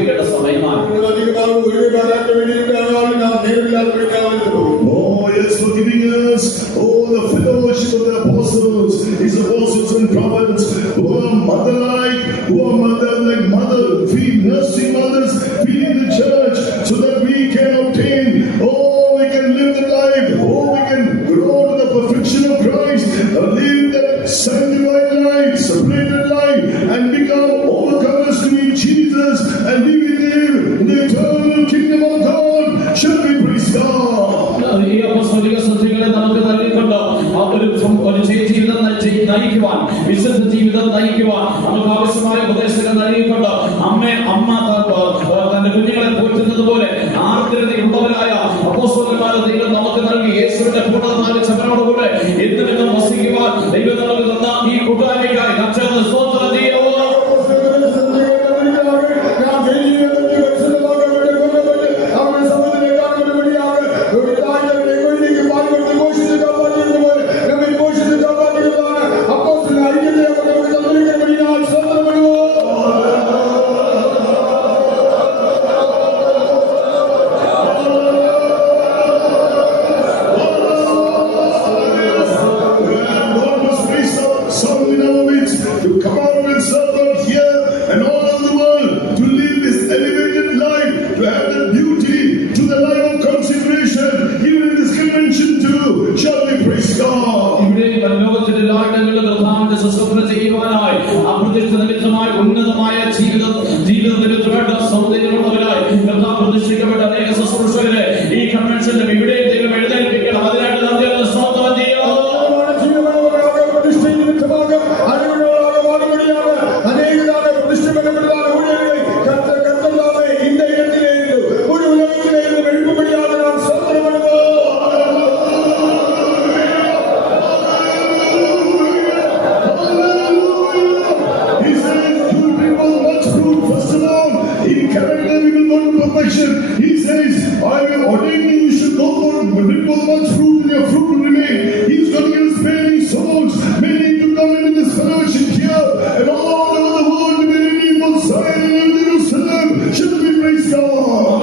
പ്രാർത്ഥിക്കേണ്ട സമയമാണ്. Oh, yes, for giving us the fellowship of the apostles, his apostles and prophets, who are mother-like, who are mother-like mother, feed nursing mothers, feeding the church, so that we can obtain, we can live the life, we can grow to the perfection of Christ, live the sanctified life, separated life, and become overcomers to meet Jesus, and we can live in the eternal kingdom of God. Shall we praise God? ഈ അപ്പോസ്തലിക സത്യങ്ങളെ നമുക്ക് നൽകിക്കൊണ്ട് ഒരു ജീവിതം നയിക്കുവാൻ, വിശുദ്ധ ജീവിതം നയിക്കുവാൻ നമുക്ക് ആവശ്യമായ ഉപദേശങ്ങൾ നൽകിക്കൊണ്ട് അമ്മ തന്റെ കുഞ്ഞുങ്ങളെ പോറ്റുന്നത് പോലെ ആർദ്രതയുള്ളവരായ അപ്പോസ്തലന്മാരെ ദൈവം നമുക്ക് നൽകി. യേശുവിന്റെ പൂർണ്ണമായ ചപനോടുകൂടെ എന്തിനും വസിക്കുവാൻ ദൈവം നമുക്ക് തന്ന ഈ കൂട്ടായ്മയ്ക്കായി കർത്താവിന് സ്തോത്രം ചെയ്യുന്നു. ഉന്നതമായ ജീവിതത്തിന് വേണ്ട സൗന്ദര്യമുള്ളവരായി പ്രതിഷ്ഠിക്കപ്പെട്ട അനേക ശുശ്രൂഷകരെ ഈ കൺവെൻഷന്റെ ഇവിടെ ദൈവം എഴുന്നേൽപ്പിക്കണം. അതിനായിട്ട് നമുക്ക് സ്തോത്രം ചെയ്യാം. He says, I will ordain you, you should go forth, bring forth much fruit, and your fruit will remain. He's going to give us many souls, many to come into this fellowship here, and all over the world, many people, Zion and Jerusalem, should we praise God.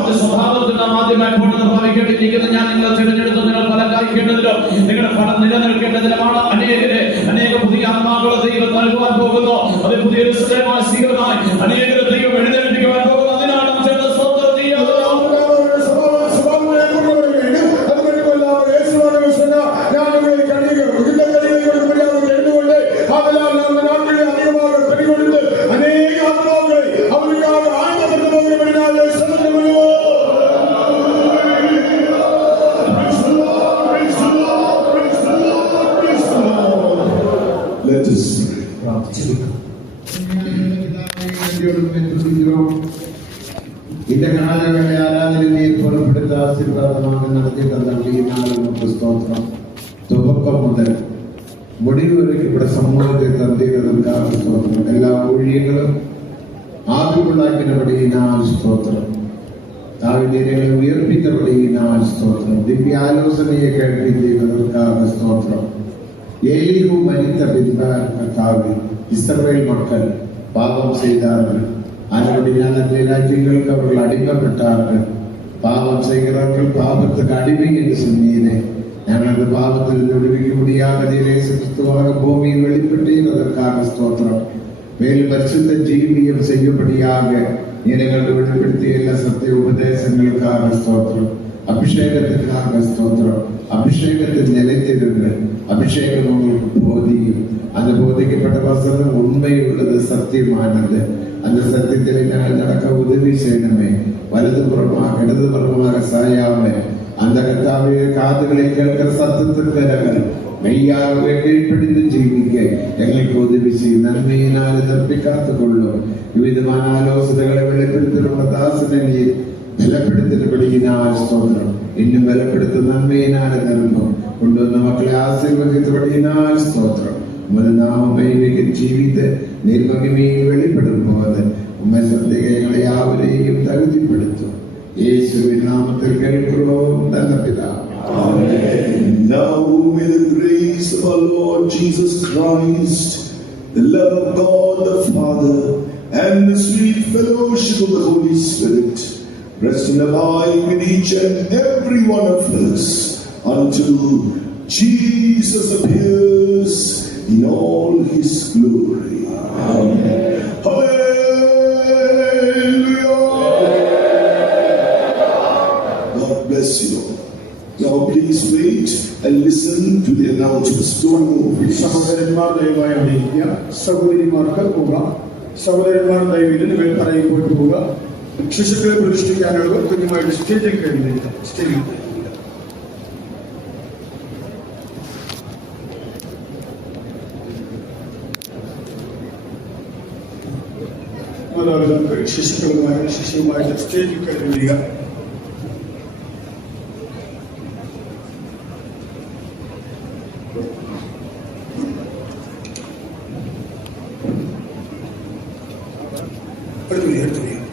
ഞാൻ നിങ്ങളെ തിരഞ്ഞെടുത്ത് നിങ്ങൾ ഫലം കായ്ക്കേണ്ടതിലോ നിങ്ങളുടെ ഫലം നിലനിൽക്കേണ്ടതിനുമാണ്. അനേക പുതിയ ആത്മാക്കളെ ദൈവം നൽകുവാൻ പോകുന്നു. അത് പുതിയൊരു സ്വീകരണമായി അനേകരെ ദൈവം എഴുന്നേൽപ്പിക്കുവാൻ പോകുന്നു. അതിനാണ് ഇതിന്റെ കാലങ്ങളെ ആരാധനയെ പുറപ്പെടുത്ത ആശീർവാദമാണ് നടത്തിയിട്ടുണ്ടെങ്കിൽ ഈ നാളെ നമുക്ക് സ്തോത്രം. തുവക്കം മുതൽ മുടിവ് വരെ ഇവിടെ സമൂഹത്തെ തന്നിരുന്ന സ്തോത്രം. എല്ലാ ഊഴിയങ്ങളും ആദ്യമുണ്ടാക്കിയപടിയിനാൽ സ്തോത്രം. താഴ്ചകളെ ഉയർപ്പിച്ചപടിയിനാൽ സ്തോത്രം. ദിവ്യാലോചനയെ കേൾപ്പിച്ചവർക്കാണ് സ്തോത്രം. ഏലിഹു മരിത്ത പിതാവ് ഇസ്രായേൽ മക്കൾ പാപം ചെയ്താர்கள். അതിനുடைய രാജ്യങ്ങൾക്ക് അവർ അടിമപ്പെട്ടാர்கள். பாவம் செய்கிறவர்கள் பாவத்துக்கு அடிமை என்று சொன்னீரே. ഞങ്ങളുടെ പാപത്തിൽ നിന്ന് വിടുവിக்க முடியாத கிறிஸ்துவாக பூமியில் வெளிப்பட்டதற்காக ஸ்தோத்திரம். மேலும் பரிசுத்த ஜீவியம் செய்யும்படியாக ഞങ്ങളുടെ വെളിപ്പെടുത്തിയ എല്ലാ സത്യ ഉപദേശങ്ങൾക്കാக സ്തോത്രം. അഭിഷേകത്തിനാக സ്തോത്രം. അഭിഷേകത്തിൽ നിലത്തിരുന്ന് അഭിഷേകം നിങ്ങൾക്ക് ബോധിക്കും. അത് ബോധിക്കപ്പെട്ട വസ്തുത ഉണ്മയുള്ളത്, സത്യമാണത്. அந்த சத்தியத்தில் நாங்கள் நடக்க உதவி செய்யணுமே. வலதுபுறமாக இடதுபுறமாக சாயாம அந்த கர்த்தாவே காதுகளை கேட்கிற சத்தத்திற்கு நாங்கள் மெய்யாகவே கீழ்ப்படிந்து ஜீவிக்க எங்களுக்கு உதவி செய்யும். நன்மையினால் தப்பி காத்துக்கொள்ளும். விவிதமான ஆலோசனைகளை வெளிப்படுத்தின தாசனை நீர் ബലപ്പെടുത്തുന്നപടിയിനാൽ സ്തോത്രം. ഇന്നും ബലപ്പെടുത്തുന്ന നന്മയിനാൽ നൽകും. കൊണ്ടുവന്ന മക്കളെ ആശീർവദിച്ചപടിയിനാൽ സ്തോത്രം. നാമമൈവിക ജീവിത നിർമ്മഹിമയിൽ വെളിപ്പെടുമ്പോൾ ഉമ്മ സന്ദേഹങ്ങളെ യാവരെയും തകുതിപ്പെടുത്തും. യേശുവിൻ നാമത്തിൽ കേൾക്കുള്ളോം നല്ല പിതാവേ. Now may the grace of our Lord Jesus Christ, the love of God the Father, and the sweet fellowship of the Holy Spirit rest and abide with each and every one of us until Jesus appears in all his glory. Amen. Hallelujah. God bless you. Now please wait and listen to the announcements. Don't move. സഹോദരന്മാർ ദയവായി അറിയിക്കുക, സഹോദരിമാർക്ക് പോകാം. സഹോദരന്മാർ ദയവിട്ട് നിങ്ങൾ പറയിൽ പോയിട്ട് പോവുക. ശിശുക്കളെ പ്രതിഷ്ഠിക്കാനുള്ള കുഞ്ഞുമായിട്ട് സ്റ്റേജിൽ കഴിഞ്ഞില്ല. സ്റ്റേജിൽ മാതാപിതാക്കൾ ശിശുവുമായിട്ട് സ്റ്റേജിൽ കഴിഞ്ഞ് വരിക. അടുത്ത് വരിക.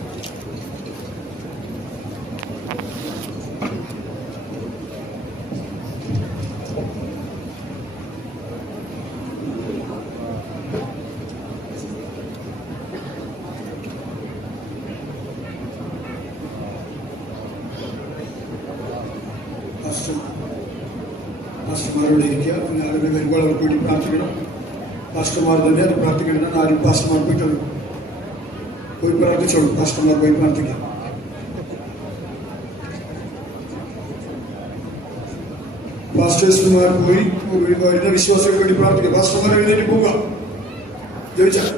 പാസ്റ്റർമാരോട് ഇരിക്കുക. ആരുടെ വരുമ്പോൾ അവർക്ക് വേണ്ടി പ്രാർത്ഥിക്കണം. പാസ്റ്റർമാർ തന്നെ അത് പ്രാർത്ഥിക്കണം. ആരും പാസ്റ്റർമാർ പോയി പ്രാർത്ഥിച്ചോളൂ. പാസ്റ്റർമാർ പോയി പ്രാർത്ഥിക്കാം. പാസ്റ്റേഴ്സുമാർ പോയി വരുന്ന വിശ്വാസികൾക്ക് വേണ്ടി പ്രാർത്ഥിക്കാം. പാസ്റ്റർമാർ എഴുന്നേറ്റ് പോവുക. ജയിച്ചാൽ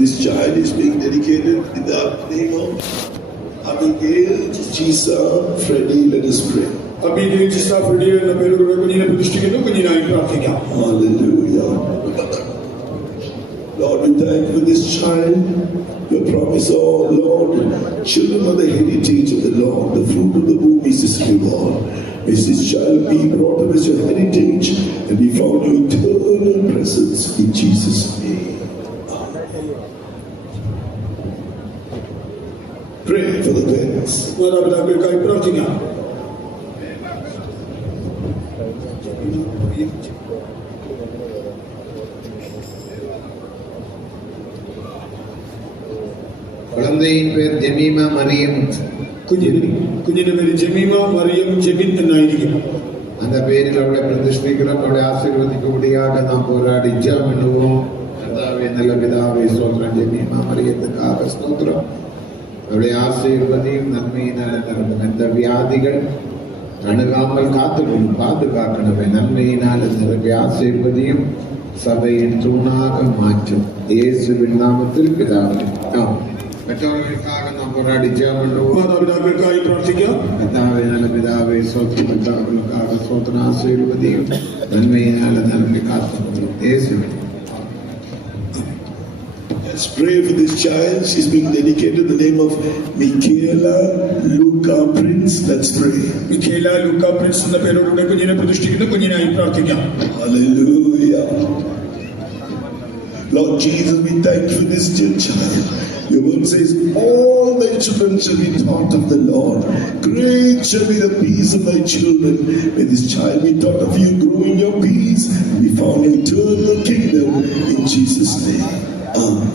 This child is being dedicated in the name of Abigail, Jisa, Freddie. Let us pray. Abigail, Jisa, Freddie എന്ന പേരുകളുടെ കുഞ്ഞിനെ പ്രതിഷ്ഠിക്കുന്നു. കുഞ്ഞിനായി പ്രാർത്ഥിക്കാം. Hallelujah. Lord, we thank you for this child. Your promise, oh Lord, children are the heritage of the Lord. The fruit of the womb is his reward. May this child be brought up as your heritage and be found your eternal presence in Jesus' name. Pray for the parents. മാതാപിതാക്കൾക്കായി പ്രാർത്ഥിക്കാം. குழந்தையின் பேர் Jemima Mariam. കുഞ്ഞിന്റെ പേര് ജമീമ മറിയം ജെബിൻ എന്നായിരിക്കും. அந்த பேரில் அவளை பிரதிஷ்ഠிக்கிறோம். அவளை ஆசீர்வதிக்கும்படியாக நாம் போராடி ஜெபம் பண்ணுவோம். கர்த்தாவே, நல்ல பிதாவே, ஸ்தோத்திரம். ஜெமீமா மரியத்துக்காக ஸ்தோத்திரம். அவளை ஆசீர்வதியும் நன்மையினால் நிரப்பும். எந்த வியாதிகள் அணுகாமல் காத்துக்கொள்ளும், பாதுகாக்கணுமே. நன்மையினால் நிரப்பி ஆசீர்வதியும், சபையின் தூணாக மாற்றும். இயேசுவின் நாமத்தில் பிதாவே. മറ്റവർക്കാக നാം പോരാടി മാതാപിതാക്കൾക്കായി പ്രാർത്ഥിക്കാം. കർത്താവേ, നല്ല പിതാവേ, സ്തോത്രം. മറ്റവർക്കാக സ്തോത്രം. ആശീർവദിയും നന്മയിനാൽ നൽകി കാത്തുകൊള്ളും. യേശുവിൻ. Let's pray for this child. She's being dedicated in the name of Michaela Luca Prince. Let's pray. Michaela Luca Prince എന്ന പേരോടുകൂടെ കുഞ്ഞിനെ പ്രതിഷ്ഠിക്കുന്ന കുഞ്ഞിനായി പ്രാർത്ഥിക്കാം. Hallelujah. Lord Jesus, we thank you for this dear child. Your word says, all thy children shall be taught of the Lord. Great shall be the peace of thy children. May this child be taught of you, grow in your peace, be found in eternal kingdom, in Jesus' name. Amen.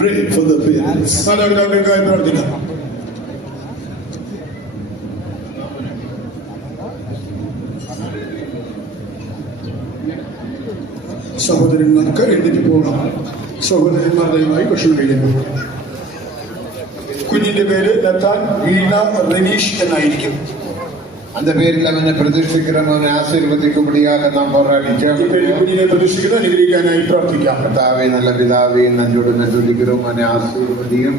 Pray for the parents. മാതാപിതാക്കൾക്കായി പ്രാർത്ഥിക്കാം. സഹോദരന്മാർക്ക് എഴുന്നേറ്റ് പോകാം. സഹോദരന്മാർ ദയവായി ഭക്ഷണം കഴിക്കുന്നു. കുഞ്ഞിന്റെ പേര് നത്താൻ വീണ റനീഷ് എന്നായിരിക്കും. அந்த பேரில் அவனை பிரதிஷ்ഠിக்கிறோம். அவனை ஆசீர்வதிக்கும்படியாக நாம் போராடி കുഞ്ഞിനെ പ്രതിഷ്ഠിക്കുന്ന അനുഗ്രഹിക്കാനായി പ്രാർത്ഥിക്കാം. കർത്താവേ, നല്ല പിതാവേ, നഞ്ചോട് നഞ്ചൊലിக்கிறோம். അവനെ ആശീർവദിയും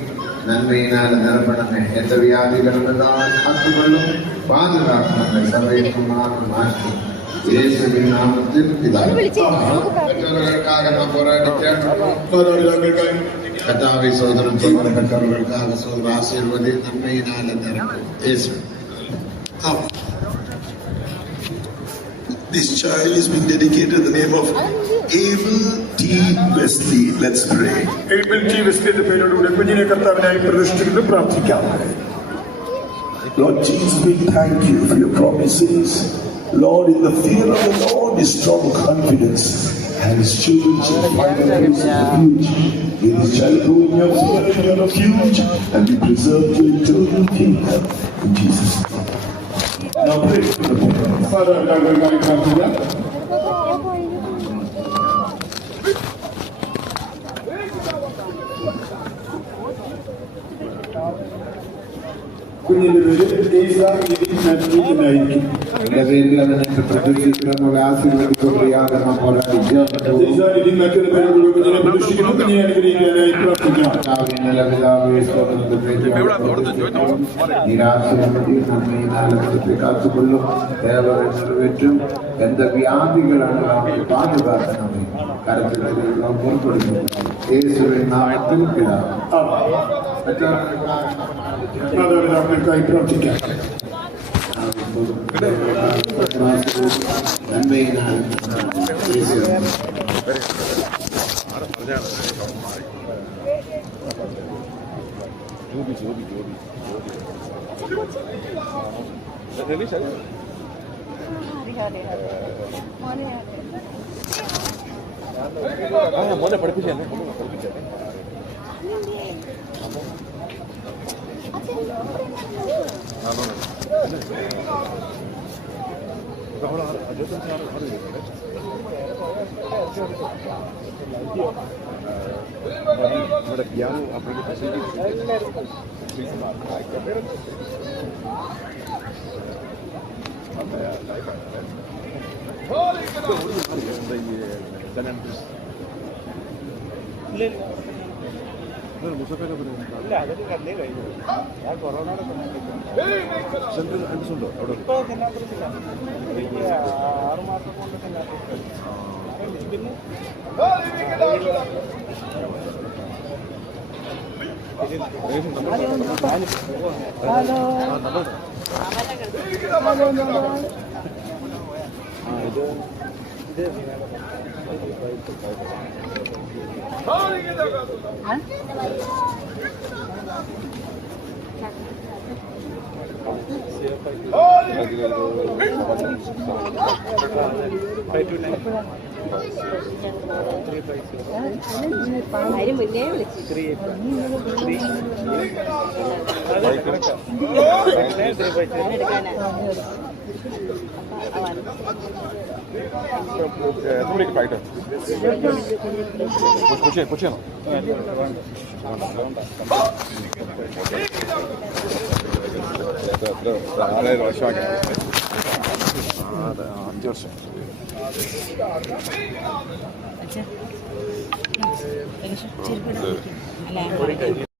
നന്മയിനാൽ നിറപ്പണമേ. എന്റെ വ്യാധികളും കാത്തുകൊള്ളും, പാതുകാക്കണമേ. സഭയിൽ മാറ്റി യേശുവിൻ നാമത്തിൽ പിതാവേ. മറ്റവർക്കാக നാം പോരാടിക്കാം. മാതാപിതാക്കൾക്കായി കർത്താവേ, സോദരം ചെയ്യുന്ന മറ്റവർക്കാக സോദര ആശീർവദി നന്മയിനാൽ നിറപ്പണം. യേശു. This child is being dedicated in the name of Abel T. Wesley. Let's pray. Abel T. Wesley എന്ന പേരോടുകൂടെ കുഞ്ഞിനെ കർത്താവിനായി പ്രതിഷ്ഠിക്കുന്നു. പ്രാർത്ഥിക്കാം. Lord Jesus, we thank you for your promises. Lord, in the fear of the Lord is strong confidence, and his children shall find a place of refuge. In his child go in your fear and your refuge, and be preserved to eternal kingdom. In Jesus' name. Now pray for the parents. മാതാപിതാക്കൾക്കായി പ്രാർത്ഥിക്കാം. കുഞ്ഞിന്റെ പേര് ഈസ നിതിൻ മാത്യു എന്നായിരിക്കും. എന്റെ പേരിൽ അതിനെ പ്രതീക്ഷിക്കുന്ന ആശീർവദിക്കുകയാകണം ഈസ നിതിൻ മാത്യുവിന്റെ പേരോട് കുഞ്ഞിനെ പ്രതിഷ്ഠിക്കുന്നു. കുഞ്ഞിനെ അനുഗ്രഹിക്കാനായി പ്രാർത്ഥിക്കാം. കാത്തുകൊള്ളും ദേവരെ നിറവേറ്റും. എന്റെ വ്യാധികളാണ് പാതുകാക്കണമേ. കരത്തിലെ പുറപ്പെടുന്നു യേശുവിൻ നാമത്തിൽ പിതാവേ. മാതാപിതാക്കൾക്കായി പ്രാർത്ഥിക്കാം. നന്മയിനാൽ മോനെ പഠിപ്പിച്ചേ നമ്മുടെ പിയാനോ ഇല്ല അതൊക്കെ കണ്ടേ കഴിഞ്ഞു. ഞാൻ കൊറോണയുടെ സെൻട്രൽ ഉണ്ടോ അവിടെ? ഇപ്പോൾ സെന്നാത്രത്തില്ല. എനിക്ക് 6 മാസം കൊണ്ട് സെന്നാത്രത്തിൽ ആരും മുന്നേ വിളിച്ചു കൊച്ചിയാണോ? 6 വർഷമാക്കി 5 വർഷം. അല്ല